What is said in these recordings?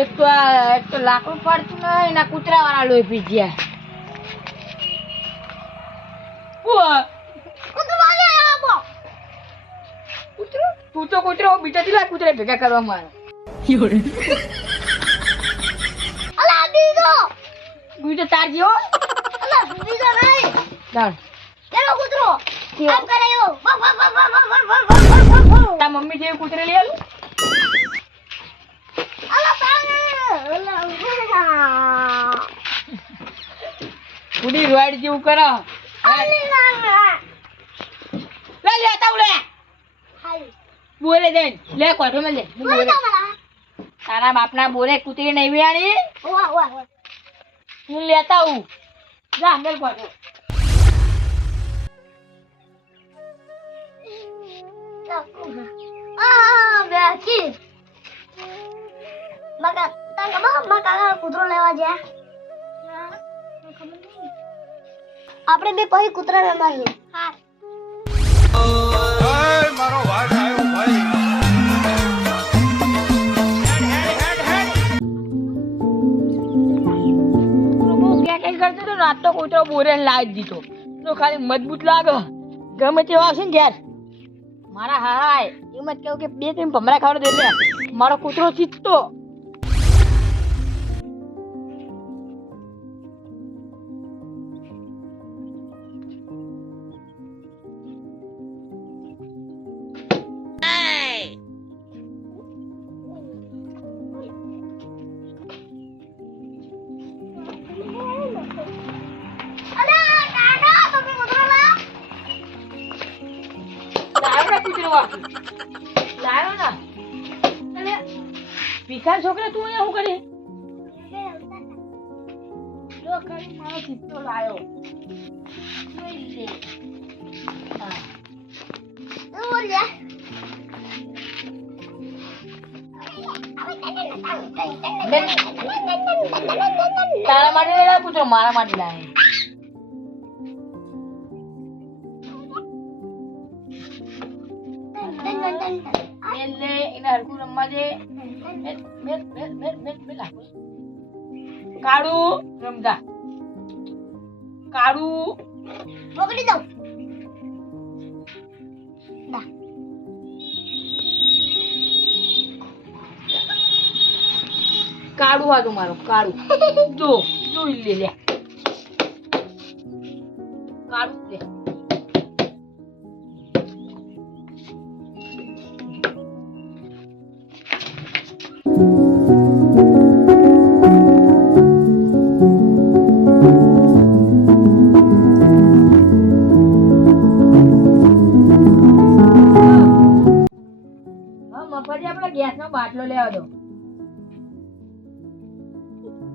એક તો આ એક તો લાકડું પડતું નહીં ના કૂતરા વાળા લોહી પી ગયા. કૂતરો તું તો કૂતરો બીજા થી લાય કૂતરા ભેગા કરવા મારો? બીજો. તાર જેવો? ચાલ તાર મમ્મી જેવી કૂતરે લઈ આલું? કુડી રોડ જેવું કરો. લે લે તાવ લે. બોલે દે લે કોઠો મે લે. બોલે તારા બાપના બોલે કૂતરી નહીં વિયાણી હું લેતા હું જા મેલ કોઠો. કૂતરો લેવા ગયા આપણે બે પછી કૂતરા ને મારીએ હા બહુ ક્યાં કઈ કરતો તો રાત તો કૂતરો બોરે લાવી દીધો. તો ખાલી મજબૂત લાગે. ગમે તેવો આવશે ને ત્યાર મારા હારાય એમ જ કેવું કે બે ત્રણ ભમરા ખાવડે દે મારો કૂતરો ચીચતો લાવ્યો ને. કૂતરો વાળું લાવ્યો ભિખાર છોકરા તું અહીંયા શું કરી જો કરી મારો ચિત્તો લાવ્યો જોઈ લે હા તારા માટે લાવ્યો કૂતરો મારા માટે લાવ્યો એટલે એને હરખું રમવા દે. કાળું રમતા કાળું પકડી દઉં કાળું મારું કાળું જો જોઈ લે લે કાળું લે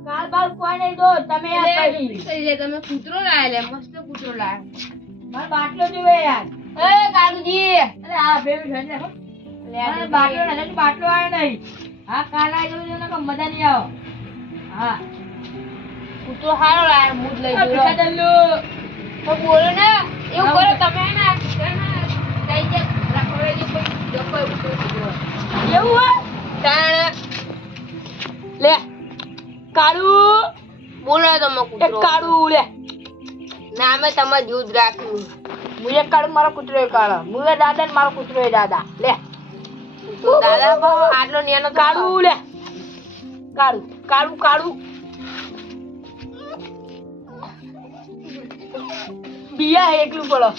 કાલ બાલ કોઈ નહીં દો તમે આ કરી. તમે કૂતરો લાયા લે મસ્ત કૂતરો લાયા. મારો બાટલો જોવે યાર. એ કાલુજી અરે આ ભેરું છે ને અરે બાટલો નથી બાટલો આવ્યો નહીં. હા કાલ આવી જવું ને મજા નહીં આવો. હા. કૂતરો સારો લાયા હું લઈ આ ભીખા દલ્લુ તો બોલો ને એવું કરો તમે ને કોઈ ડબ્બો એવું હોય? તાણ. લે. કાળું? બોલો તમે કૂતરો. કાળું લે રાખ્યું એક કાળું મારો કૂતરો એ કાળો. દાદા ને મારો કૂતરો એ દાદા. લે. તો દાદા આટલો નેનો કાળું લે કાળું કાળું કાળું. બિયા એકલું પડો.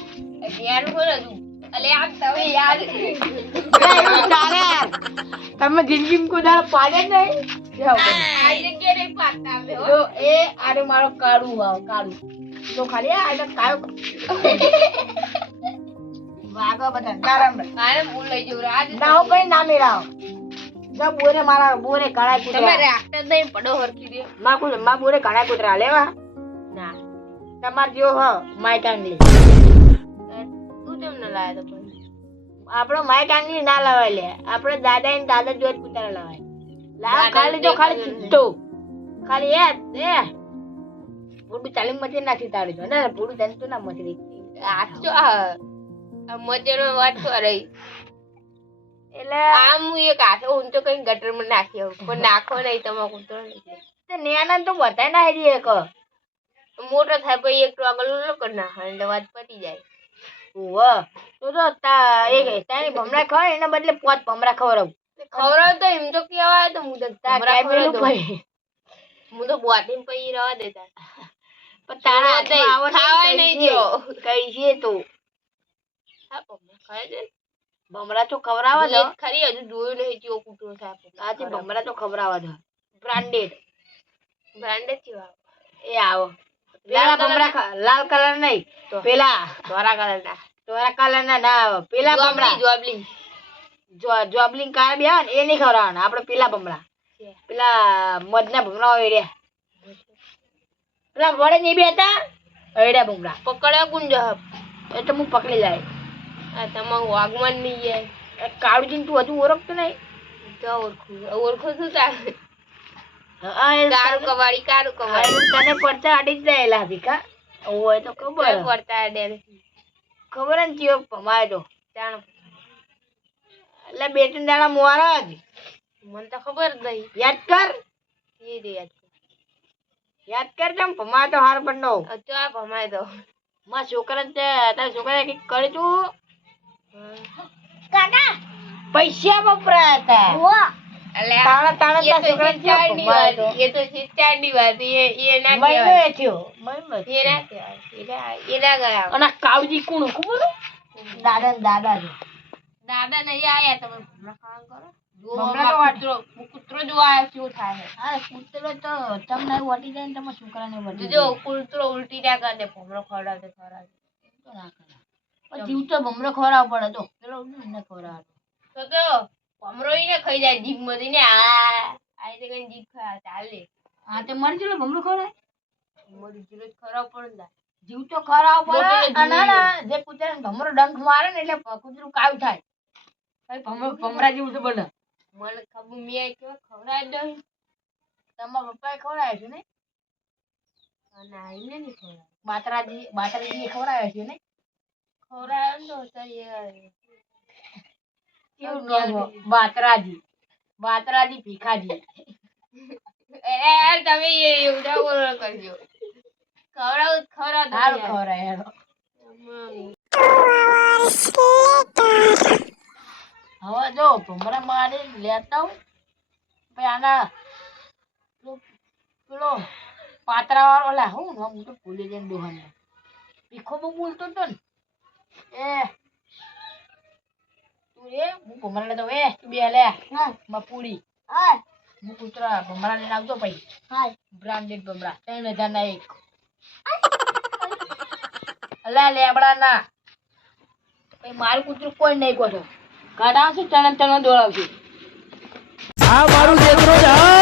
યાર બોલો તું. અલે આમ તમે યાર. તમે જિંદગી કોઈ દાડો પાડે નહીં. આ જગ્યાએ. જો એ આરે મારો કાળું વાવ કાળું. તો ખાલી આ એને વાગો બધા તારામ આને હું લઈ જઉં રાજ ના હો ભાઈ ના મેળાવો. જા બોરે મારા બોરે કાળા તમે રાખતા નહીં પડો હરખી દે. માં કુ માં બોરે કાળા કૂતરા લેવા. ના. તમાર જો હ માય કાંગલી તું ન લાયા તો પછી આપણો માય કાંગલી ના લવાય લે. આપણે દાદા ને દાદા જોઈ કૂતરા લવાય. લાવ ખાલી જો ખાલી ચિત્તો ખાલી એ એ ચાલી મથી નાખી તાળી જો. ને પૂરું જંતુ ના મથી આચો આ આ વાત રહી. એટલે આમ હું એક હાથે હું તો કઈ ગટરમાં નાખી આવું. પણ નાખો નહીં તમે કૂતરો નેના તો બતાય ના હેરી એક. મોટો થાય પછી એક ટોગલ લો કરી નાખે એટલે વાત પતી જાય. ઓવ તો તો તા એક તારી ભમરા ખવાય એના બદલે પોત ભમરા ખવડાવું. ખવડાવ તો એમ તો કેવાય તો હું તો તા ભમરા પેલું હું તો બોટીને પછી રવા દેતા પણ તારા હાથે ખાવાય નહીં ગયો કઈ છે તો? છે ભમરા તો ખવરાવા દો. ખરી હજુ જોયું નહીં કેવો કુટુંબ થાય આજે બમરા તો ખવડાવવા દો. બ્રાન્ડેડ. બ્રાન્ડેડ કેવા એ આવો. પેલા બમરા લાલ કલર નહીં. તો. પેલા. ધોરા કલર ના ધોરા કલર ના ના આવે. પેલા બમરા જોબલી. જોબલી જોબલિંગ કાર બે આવે ને એ નહીં ખવડાવવાના. આપણે પેલા ભમરા છે. પેલા મધના ભમરા હોય પેલા વડે નહીં બેતા અડ્યા ભમરા પકડ્યા જવાબ એ તો હું પકડી લાય. આ તમારું વાગમન નહીં જાય. એ કાળુજી તું હજુ ઓળખતો નહીં? તો ઓળખું. ઓળખું શું તારે? કારું કવાડી કારું કવાડી. તને પડતા અડી જ રહેલા ભીખા હોય તો ખબર પડતા અડે ખબર ને ચિયો ભમાય તો જાણ. એટલે બે ત્રણ દાડા મોરા જ મને તો ખબર જ નહીં. યાદ કર. એ દે યાદ કર. યાદ કર તમ ભમાય તો હાર પણ નો. તો આ ભમાય તો માં છોકરા તે તારા છોકરા કંઈક કરી તું? કાકા. પૈસા વપરાયા હતા. વાહ એટલે તાણા તાણા તારા તો છોકરાને શિક્ષાની વાત એ તો શિક્ષાની વાત એ એ ના મહિનો થયો મહિનો એ ના કહેવાય એ ના ગયા અને આ કોણ ખબર? દાદા ને દાદા દાદા નહીં આયા તમે ભમરા ખાવાનું કરો? કૂતરો કૂતરો જોવા શું થાય? હા કૂતરો તો તમને વટી જાય ને તમારા છોકરાને વટી જો કૂતરો ઉલટી ના કરે ને ભમરો જીવ તો ખવડાવ પડે તો. પેલો ને ખવડાવે. તો તો ભમરો ને ખાઈ જાય જીભ મધી ને આ આ રીતે કઈ જીભ ખા ચાલે. હા તે મરી ગયેલો ભમરો ખવડાય મરી જીરો ખરાબ પડે જીવ તો ખરાબ પડે અને ના, જે કૂતરાને ભમરો ડંખ મારે ને એટલે કૂતરું કાવ થાય. ભમરા જેવું છે બને મને ખબર મેં કેવા ખવડાવી દઉં તમારા પપ્પાએ ખવડાવ્યા છે ને? અને આઈને નહીં ખવડાવે બાતરાજી બાતરાજીએ ખવડાવ્યા છે ને? ખવડાવે ને તો કેવું નામ બાતરાજી. બાતરાજી ભીખાજી. એ યાર તમે એ એવડા બોલો કરજો. ખવડાવું ખવડાવ સારું ખવડાય હેડો. હવે જો ભમરા મારી લેતા પછી આના પેલો- પાતરા વાળો લા હું નામ હું તો ભૂલી જઈને દોહન. ભીખો બહુ બોલતો હતો ને. એ તું રે હું ભમરા લેતો એ તું બે લે. મપુડી હા. હું કૂતરા ભમરા લઈને આવજો પછી હા. બ્રાન્ડેડ ભમરા ત્રણ હજાર ના એક. અલા લેબડા ના મારું કૂતરું કોઈ નહીં કહો કાઢાવશું ચણન ચણન દોડાવશું. આ મારું જેતરો જ